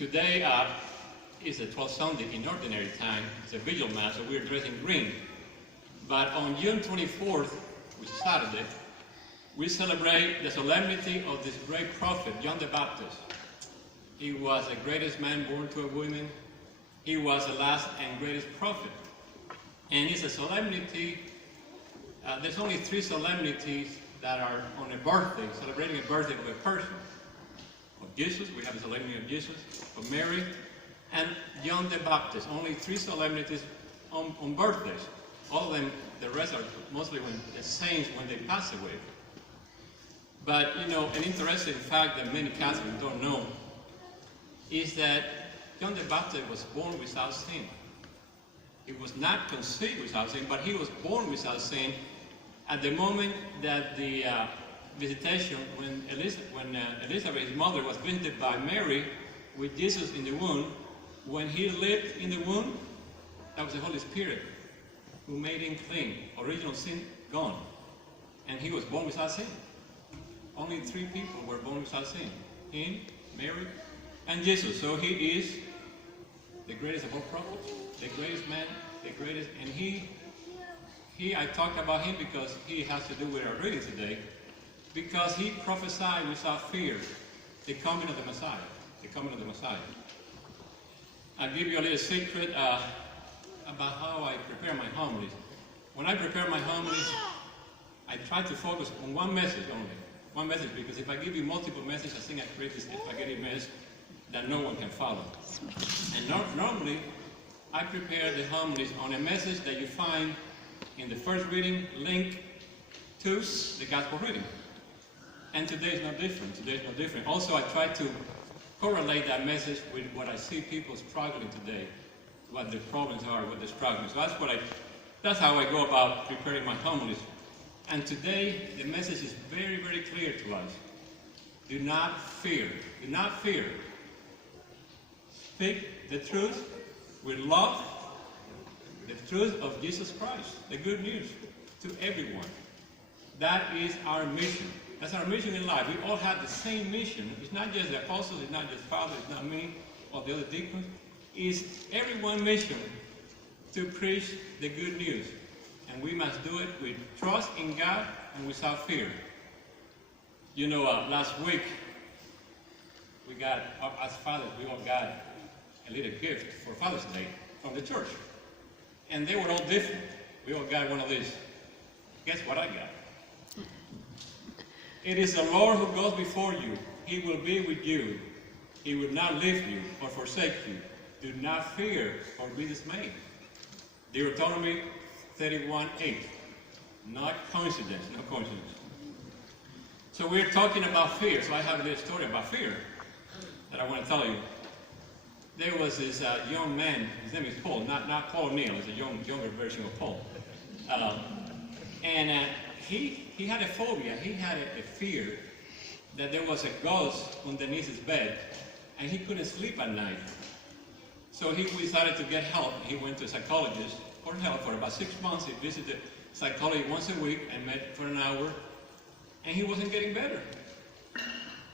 Today is the 12th Sunday in Ordinary Time. It's a vigil mass, so we're dressed in green. But on June 24th, which is Saturday, we celebrate the solemnity of this great prophet, John the Baptist. He was the greatest man born to a woman. He was the last and greatest prophet. And it's a solemnity, there's only 3 solemnities that are on a birthday, celebrating a birthday of a person. Of Jesus, we have the solemnity of Jesus, of Mary, and John the Baptist. Only 3 solemnities on birthdays. All of them, the rest are mostly when the saints, when they pass away. But, you know, an interesting fact that many Catholics don't know is that John the Baptist was born without sin. He was not conceived without sin, but he was born without sin at the moment that the visitation, when Elizabeth, his mother, was visited by Mary with Jesus in the womb. When he lived in the womb, that was the Holy Spirit who made him clean. Original sin gone. And he was born without sin. Only 3 people were born without sin. Him, Mary, and Jesus. So he is the greatest of all prophets, the greatest man, the greatest. And I talked about him because he has to do with our reading today. Because he prophesied without fear the coming of the Messiah. The coming of the Messiah. I'll give you a little secret about how I prepare my homilies. When I prepare my homilies, I try to focus on one message only. One message, because if I give you multiple messages, I think I create this spaghetti mess that no one can follow. And normally, I prepare the homilies on a message that you find in the first reading, linked to the gospel reading. And today is no different. Today is no different. Also, I try to correlate that message with what I see people struggling today, what their problems are, what they're struggling. So that's how I go about preparing my homilies. And today, the message is very, very clear to us. Do not fear. Do not fear. Speak the truth with love, the truth of Jesus Christ, the good news to everyone. That is our mission. That's our mission in life. We all have the same mission. It's not just the apostles, it's not just Father, it's not me, or the other deacons. It's everyone's mission to preach the good news. And we must do it with trust in God and without fear. You know, last week, we got, as fathers, we all got a little gift for Father's Day from the church. And they were all different. We all got one of these. Guess what I got? It is the Lord who goes before you. He will be with you. He will not leave you or forsake you. Do not fear or be dismayed. Deuteronomy 31:8. Not coincidence, no coincidence. So we're talking about fear. So I have a little story about fear that I want to tell you. There was this young man, his name is Paul, not Paul Neal, it's a younger version of Paul. He had a phobia, he had a fear that there was a ghost underneath his bed and he couldn't sleep at night. So he decided to get help. He went to a psychologist for help for about 6 months. He visited psychology once a week and met for an hour, and he wasn't getting better.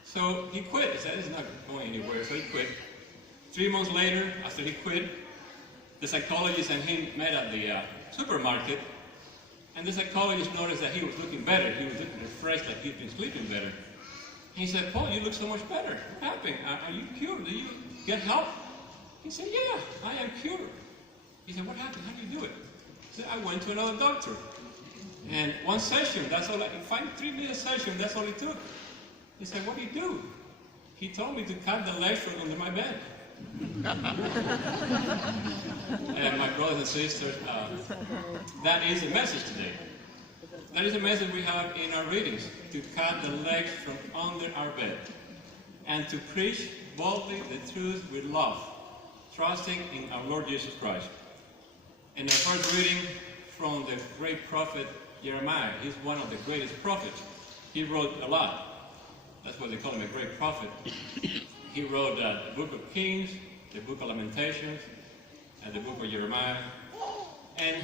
So he quit. He said, "It's not going anywhere," so he quit. 3 months later, after he quit, the psychologist and him met at the supermarket, and the psychologist noticed that he was looking better. He was looking refreshed, like he'd been sleeping better. And he said, "Paul, you look so much better. What happened? Are you cured? Did you get help?" He said, "Yeah, I am cured." He said, "What happened? How did you do it?" He said, "I went to another doctor. And one session, that's all, 3-minute session, that's all it took." He said, "What did you do?" He told me to cut the legs from under my bed. And my brothers and sisters, that is the message today. That is the message we have in our readings, to cut the legs from under our bed and to preach boldly the truth with love, trusting in our Lord Jesus Christ. In our first reading from the great prophet Jeremiah, he's one of the greatest prophets. He wrote a lot. That's why they call him a great prophet. He wrote the book of Kings, the book of Lamentations, and the book of Jeremiah. And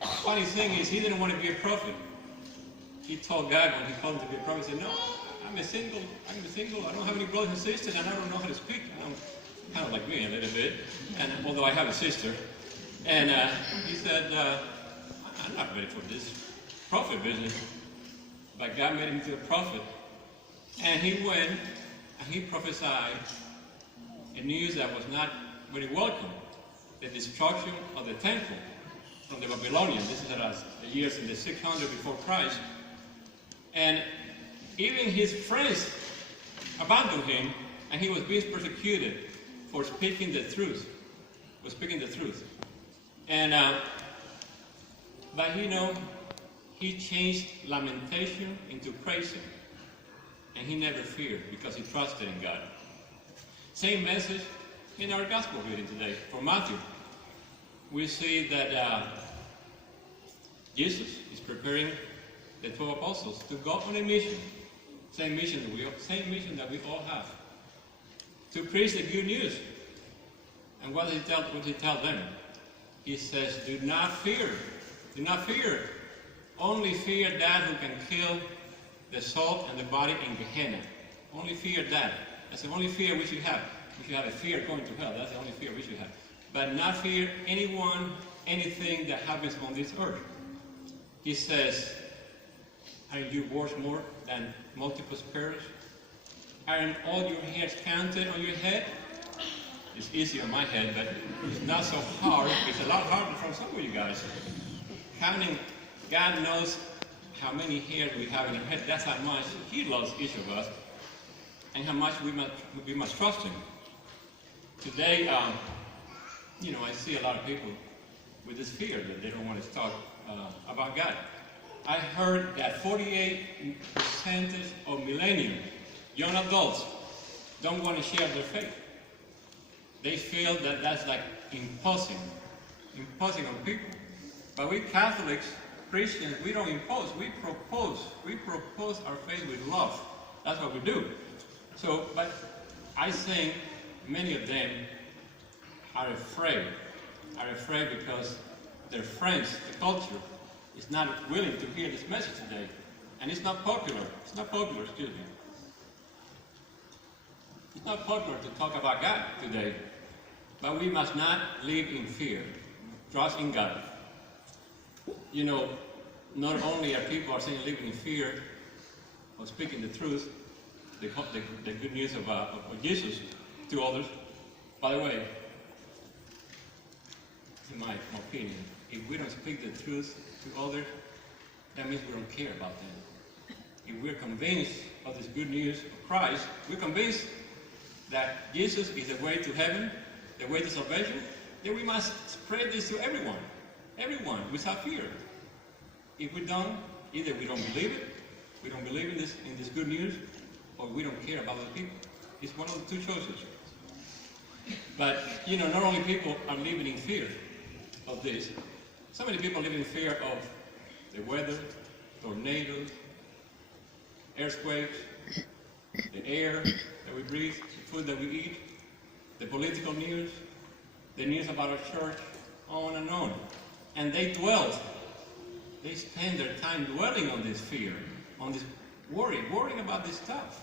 the funny thing is, he didn't want to be a prophet. He told God when he called him to be a prophet, he said, "No, I'm a single, I don't have any brothers and sisters, and I don't know how to speak. kind of like me a little bit, and although I have a sister. And he said, I'm not ready for this prophet business. But God made him into a prophet. And he went and he prophesied a news that was not very welcome. The destruction of the temple from the Babylonians. This is the years in the 600 before Christ. And even his friends abandoned him, and he was being persecuted for speaking the truth. For speaking the truth. And but he changed lamentation into praising, and he never feared because he trusted in God. Same message in our gospel reading today from Matthew. We see that Jesus is preparing the 12 apostles to go on a mission. Same mission that we all have. To preach the good news. And what did he tell them? He says, do not fear. Do not fear. Only fear that who can kill the soul and the body in Gehenna. Only fear that. That's the only fear we should have. We should have a fear going to hell. That's the only fear we should have. But not fear anyone, anything that happens on this earth. He says, aren't you worth more than multiple sparrows? Aren't all your hairs counted on your head? It's easy on my head, but it's not so hard. It's a lot harder for some of you guys. Counting, God knows how many hairs we have in our head. That's how much He loves each of us, and how much we must trust Him. Today, I see a lot of people with this fear that they don't want to talk about God. I heard that 48% of millennials, young adults, don't want to share their faith. They feel that that's like imposing on people. But we Catholics, Christians, we don't impose, we propose. We propose our faith with love. That's what we do. So, but I think many of them are afraid because their friends, the culture, is not willing to hear this message today. And it's not popular. It's not popular, excuse me. It's not popular to talk about God today. But we must not live in fear. Trust in God. Not only are people saying living in fear of speaking the truth, the good news of Jesus to others. By the way, in my opinion, if we don't speak the truth to others, that means we don't care about them. If we're convinced of this good news of Christ, we're convinced that Jesus is the way to heaven, the way to salvation, then we must spread this to everyone, without fear. If we don't, either we don't believe it, we don't believe in this good news, or we don't care about other people. It's one of the two choices. But, not only people are living in fear of this, so many people live in fear of the weather, tornadoes, earthquakes, the air that we breathe, the food that we eat, the political news, the news about our church, on and on. And they spend their time dwelling on this fear, on this worrying about this stuff.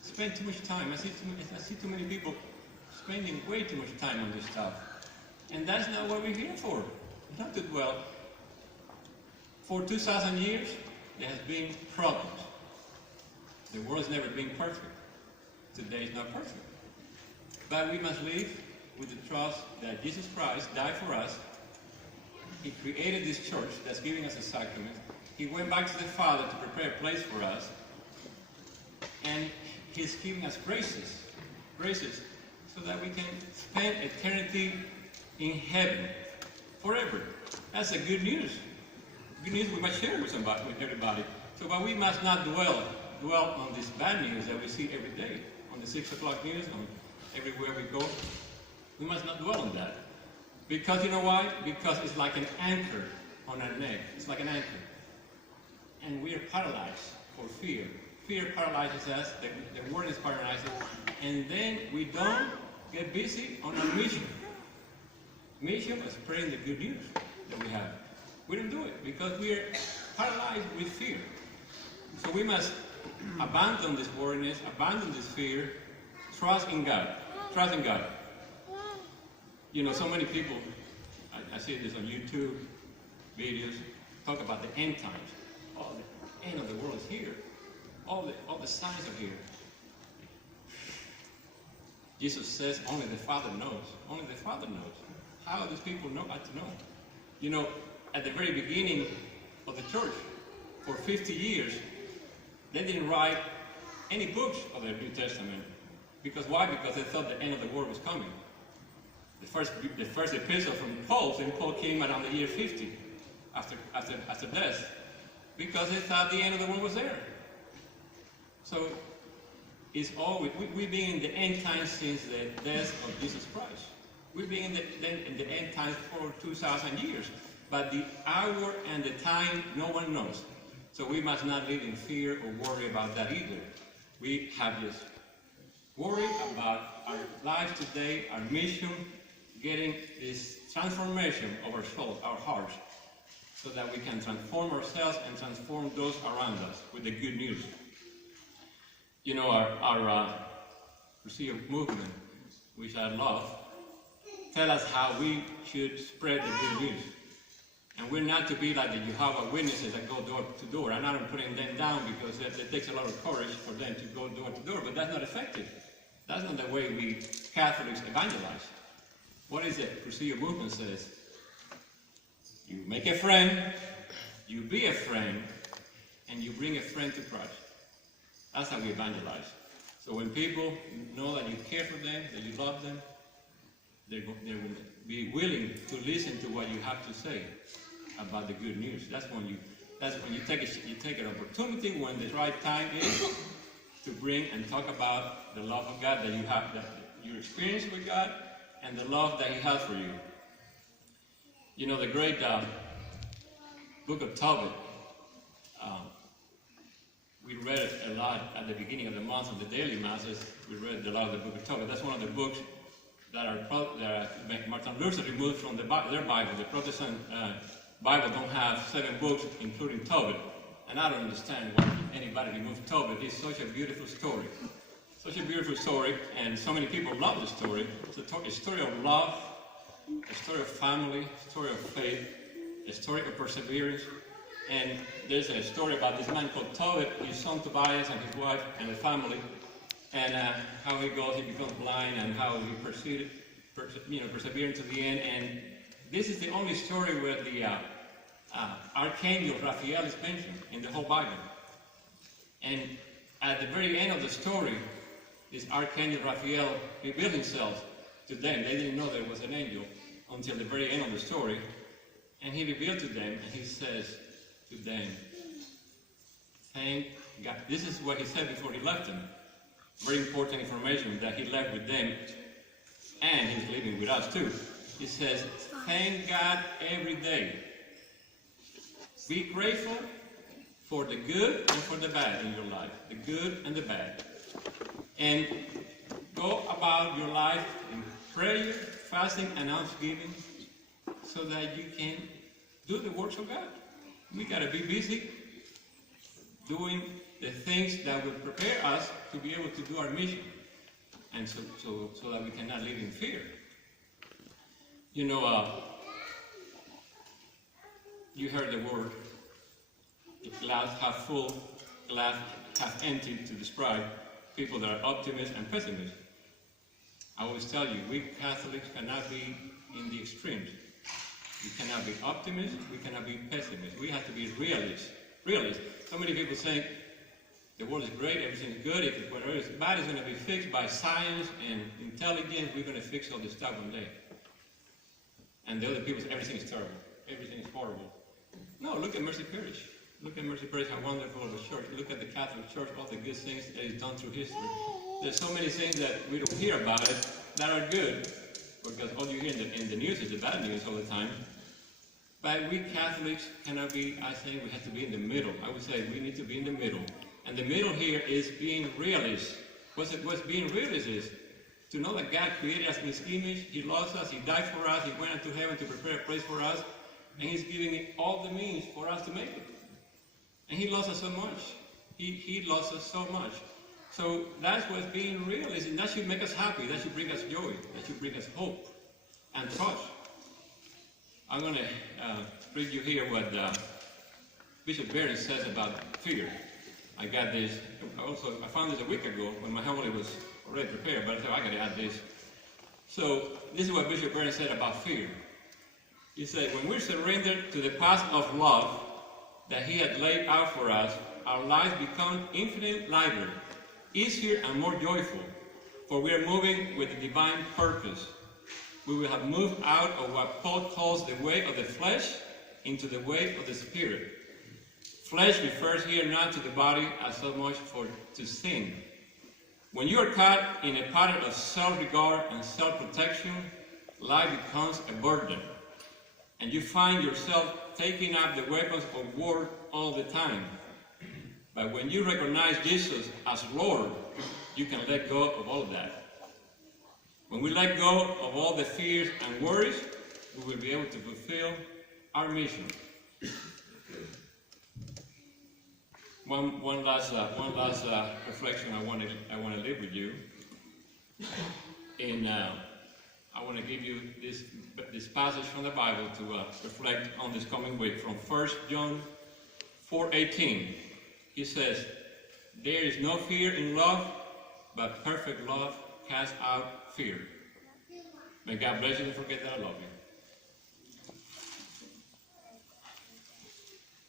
Spend too much time. I see too many people spending way too much time on this stuff. And that's not what we're here for. Not to dwell. For 2,000 years, there has been problems. The world's never been perfect. Today is not perfect. But we must live with the trust that Jesus Christ died for us. He created this church that's giving us a sacrament. He went back to the Father to prepare a place for us. And He's giving us graces so that we can spend eternity in heaven forever. That's the good news. Good news we must share with everybody. So, but we must not dwell on this bad news that we see every day, on the 6 o'clock news, on everywhere we go. We must not dwell on that. Because you know why? Because it's like an anchor on our neck. It's like an anchor. And we are paralyzed for fear. Fear paralyzes us. The word is paralyzing. And then we don't get busy on our mission. Mission is spreading the good news that we have. We don't do it because we are paralyzed with fear. So we must abandon this worriness, abandon this fear, trust in God. trust in God. You know, so many people, I see this on YouTube, videos, talk about the end times. Oh, the end of the world is here. All the signs are here. Jesus says only the Father knows. Only the Father knows. How do these people know? I don't know. You know, at the very beginning of the church, for 50 years, they didn't write any books of the New Testament. Because why? Because they thought the end of the world was coming. The first epistle from Paul, St. Paul came around the year 50 after death, because they thought the end of the world was there. So it's always we've been in the end times since the death of Jesus Christ. We've been in the end times for 2,000 years, but the hour and the time no one knows. So we must not live in fear or worry about that either. We have just worry about our lives today, our mission, getting this transformation of our soul, our hearts, so that we can transform ourselves and transform those around us with the good news. You know, our Crusade movement, which I love, tell us how we should spread the good news. And we're not to be like the Jehovah's Witnesses that go door to door. I'm not putting them down because it takes a lot of courage for them to go door to door, but that's not effective. That's not the way we Catholics evangelize. What is it? Crusade movement says, you make a friend, you be a friend, and you bring a friend to Christ. That's how we evangelize. So when people know that you care for them, that you love them, they will be willing to listen to what you have to say about the good news. That's when you take an opportunity when the right time is to bring and talk about the love of God that you have, that you experience with God, and the love that He has for you. You know, the great book of Tobit, we read it a lot at the beginning of the month of the daily masses. We read a lot of the book of Tobit. That's one of the books that Martin Luther removed from their Bible. The Protestant Bible don't have 7 books, including Tobit. And I don't understand why anybody removed Tobit. It's such a beautiful story. Such a beautiful story, and so many people love the story. It's a story of love, a story of family, a story of faith, a story of perseverance. And there's a story about this man called Tobit, his son Tobias, and his wife, and the family, and how he becomes blind, and how he persevered to the end. And this is the only story where the Archangel Raphael is mentioned in the whole Bible. And at the very end of the story, this Archangel Raphael revealed himself to them. They didn't know there was an angel until the very end of the story. And he revealed to them, and he says to them, thank God. This is what he said before he left them. Very important information that he left with them, and he's leaving with us too. He says, thank God every day. Be grateful for the good and for the bad in your life. The good and the bad. And go about your life in prayer, fasting, and almsgiving, so that you can do the works of God. We got to be busy doing the things that will prepare us to be able to do our mission, and so that we cannot live in fear. You know, you heard the word glass half full, glass half empty, to describe people that are optimists and pessimists. I always tell you, we Catholics cannot be in the extremes. We cannot be optimists, we cannot be pessimists. We have to be realists. So many people say, the world is great, everything is good, if whatever is bad is going to be fixed by science and intelligence, we're going to fix all this stuff one day. And the other people say, everything is terrible, everything is horrible. No, look at Mercy Parish. Look at Mercy Parish, how wonderful of a church. Look at the Catholic Church, all the good things that is done through history. There's so many things that we don't hear about it that are good, because all you hear in the news is the bad news all the time. But we Catholics cannot be, I think we have to be in the middle. I would say we need to be in the middle. And the middle here is being realist. What's being realist is to know that God created us in His image, He loves us, He died for us, He went into heaven to prepare a place for us, and He's giving all the means for us to make it. And He loves us so much. He loves us so much. So that's what's being real is, and that should make us happy, that should bring us joy, that should bring us hope and trust. I'm going to read you here what Bishop Barron says about fear. I got this, I found this a week ago when my homily was already prepared, but I thought I got to add this. So this is what Bishop Barron said about fear. He said, when we surrender to the path of love that he had laid out for us, our lives become infinitely lighter, easier and more joyful, for we are moving with a divine purpose. We will have moved out of what Paul calls the way of the flesh into the way of the Spirit. Flesh refers here not to the body as so much to sin. When you are caught in a pattern of self-regard and self-protection, life becomes a burden, and you find yourself taking up the weapons of war all the time. But when you recognize Jesus as Lord, you can let go of all of that. When we let go of all the fears and worries, we will be able to fulfill our mission. One last reflection I want to leave with you. I want to give you this passage from the Bible to reflect on this coming week from 1 John 4:18. He says, "There is no fear in love, but perfect love casts out fear." May God bless you. Don't forget that I love you.